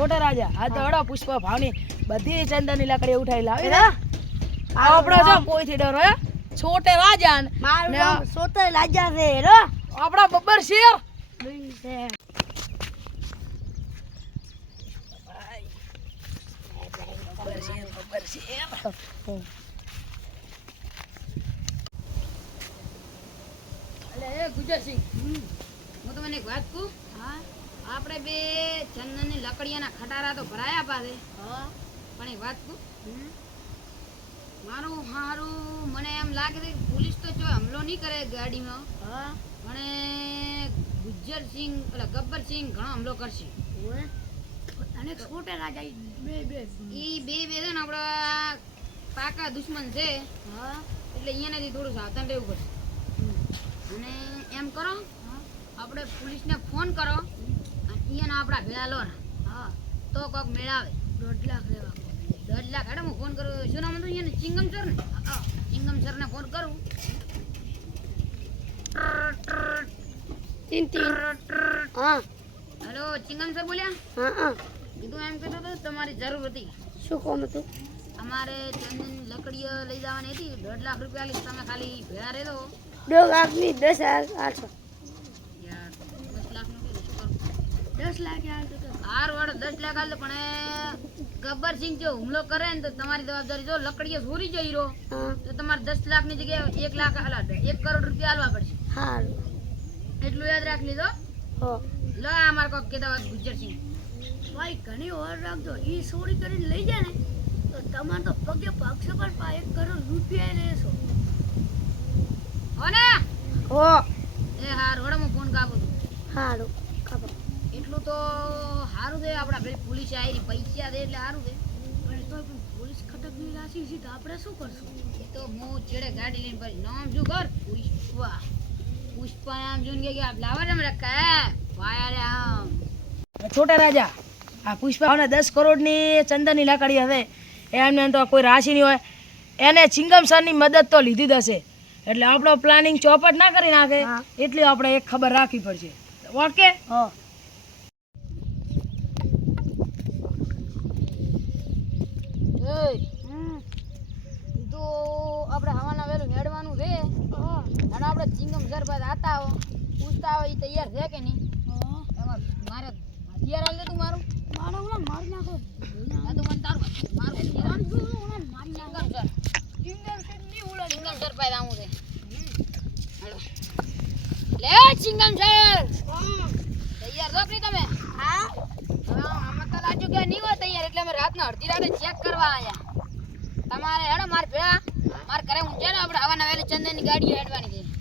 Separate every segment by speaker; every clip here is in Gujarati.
Speaker 1: છોટા રાજા આ તો હડો પુષ્પ ભાવની બધી ચંદનની લાકડી ઉઠાવી લાવી ને આપણો જો કોઈથી ડરો છોટે રાજા ને ને
Speaker 2: સોતર રાજા છે રો
Speaker 1: આપણા બબ્બર શેર બબ્બર શેર બબ્બર શેર.
Speaker 3: અલે એ ગુજરસિંહ. હું તમને એક વાત કહું? હા. આપણે બે ચંદનની લકડીયાના ખટારા તો ભરાયા પાસે પણ એ વાત કહું? મારું હારું મને એમ લાગે છે પોલીસ તો જો હમલો નહીં કરે ગાડીમાં પણ સિંહ એટલે પેલા ગબ્બરસિંહ ઘણો હમલો કરશે.
Speaker 2: અને છોટે રાજા બે બે.
Speaker 3: એ બે બે છે ને આપણા પાકા દુશ્મન છે. એટલે અહીંયાથી થોડું સાવધાન રહેવું પડશે. અને એમ કરો આપણે પોલીસને ફોન કરો. અહીંયાના આપણા ભેળા લો ને. હા તો કોક મેળાવે.
Speaker 2: દોઢ લાખ લેવા
Speaker 3: દોઢ લાખ. હેડે હું ફોન કરું શું નામ હતું અહીંયા ચિંગમ સર ને? હા ચિંગમ સરને ફોન કરું.
Speaker 2: તીન તીન. હા.
Speaker 3: હેલો ચિંગમ સર બોલ્યા?
Speaker 2: હા હા.
Speaker 3: કીધું એમ કીધું હતું તમારી જરૂર હતી.
Speaker 2: શું કોમ હતું?
Speaker 3: અમારે ચંદન લકડીઓ લઈ જવાની હતી. દોઢ લાખ રૂપિયા તમે ખાલી ભેળા રહેલો
Speaker 2: બે લાખની દસ હજાર આઠસો
Speaker 3: યાર દસ લાખનું કીધું શું કરું
Speaker 2: દસ લાખ
Speaker 3: હાર વાળો દસ લાખ આલે પણ ગબ્બરસિંહ જો હુમલો કરે ને તો તમારી જવાબદારી જો લકડીએ ચોરી જઈ રહ્યો તો તમારે દસ લાખની જગ્યાએ એક લાખ અલા એક કરોડ રૂપિયા પડશે. એટલું યાદ રાખ લીધો? લો આ અમારે કોક કીધા વાત ગુજરસિંહ
Speaker 2: ભાઈ ઘણી વાર રાખજો. એ ચોરી કરીને લઈ જાય ને તો તમારે તો પગે ભાગશો પણ એક કરોડ રૂપિયા લેશો.
Speaker 3: હો ને
Speaker 2: હો.
Speaker 3: એ હાર વડે હું ફોન કાપું છું
Speaker 2: સારું ખબર
Speaker 3: એટલું તો સારું છે આપણા ભાઈ પોલીસ આવી પૈસા દે એટલે સારું છે
Speaker 2: પણ તો પણ પોલીસ ખટકની રાશિ છે તો આપણે શું કરશું?
Speaker 3: એ તો હું છેડે ગાડી લઈને પછી નામ શું કર? પુષ્પા. પુષ્પા નામ જોઈને કે આ લાવા ને રખા વાયા રે આમ.
Speaker 1: છોટા રાજા આ પુષ્પાને દસ કરોડની ચંદનની લાકડી હશે. એમને તો કોઈ રાશિ નહીં હોય. એને ચિંગમ સરની મદદ તો લીધી જ હશે. એટલે આપણો પ્લાનિંગ ચોપટ ના કરી નાખે.
Speaker 2: હા.
Speaker 1: એટલી આપણે એક ખબર રાખવી પડશે. ઓકે?
Speaker 2: હો
Speaker 3: એ તો આપણે હવાના વેલું હેડવાનું છે અને આપણે ચિંગમ સર આતા હો પૂછતા હોય તૈયાર છે કે નહીં? એમાં મારે હથિયાર દે તું મારું.
Speaker 2: મારો ઓલા મારી નાખો.
Speaker 3: આ તો મને તારું મારું આલ.
Speaker 2: મારી
Speaker 3: ચિંગમ સર
Speaker 2: ચિંગમની ઓલા
Speaker 3: ચિંગમ સર આવું છે. હાલો. લે ચિંગમ સર તૈયાર છો કે નહીં તમે?
Speaker 2: હા.
Speaker 3: આમાં તો રાજુ કે નહીં હોય તૈયાર એટલે અમે રાતના અડધી રાતે ચેક કરવા આયા. તમારે હેડો માર ભેળા. માર ઘરે ઊંચે ને આપણે આવાના વેલી ચંદનની ગાડી હેડવાની છે.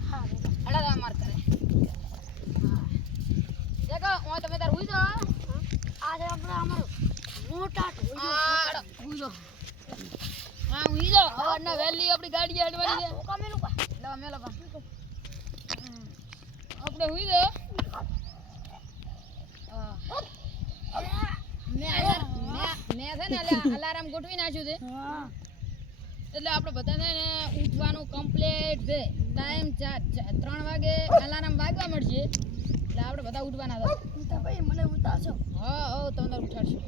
Speaker 2: આજે આપણે મોટા
Speaker 3: હા હવાના ગાડી છે.
Speaker 2: પા
Speaker 3: લો મેલો પા આપણે હુઈ મેં મેં- છે ને અલા- અલાર્મ ગોઠવી નાખ્યું છે.
Speaker 2: હા.
Speaker 3: એટલે આપણે બધાને ઉઠવાનું કમ્પ્લીટ છે. ટાઈમ ચાર ત્રણ વાગે અલાર્મ વાગવા મળશે. એટલે આપણે બધા ઉઠવાના છે
Speaker 2: ભાઈ મને ઉતારશો.
Speaker 3: હા હો તમને ઉઠાડશો.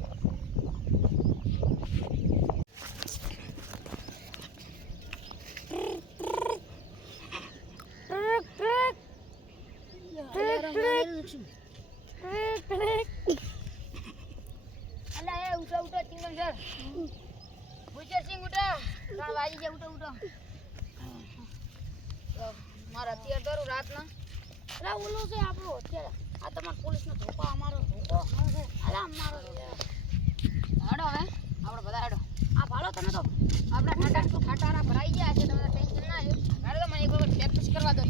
Speaker 3: અલા એ ઉઠો ઉઠો ચિંગમ સર ગુજર સિંહ ઉઠો. ત્રણ વાગી ગયા, ઉઠો ઉઠો. મારા અત્યારે ધરું રાતના.
Speaker 2: અલા, ઓલો છે આપણો, અત્યારે. આ તમાર પોલીસનો ધોકો, અમારો ધોકો. અલા, અમારો
Speaker 3: હેડો હવે આપણે બધા હેડો
Speaker 2: આ ભાડો તમે તો
Speaker 3: આપણા ખાટા ખાટારા ભરાઈ ગયા છે, તમે ટેન્શન ના લ્યો. હેડો તો મને એક વખત પ્રેક્ટિસ કરવા દો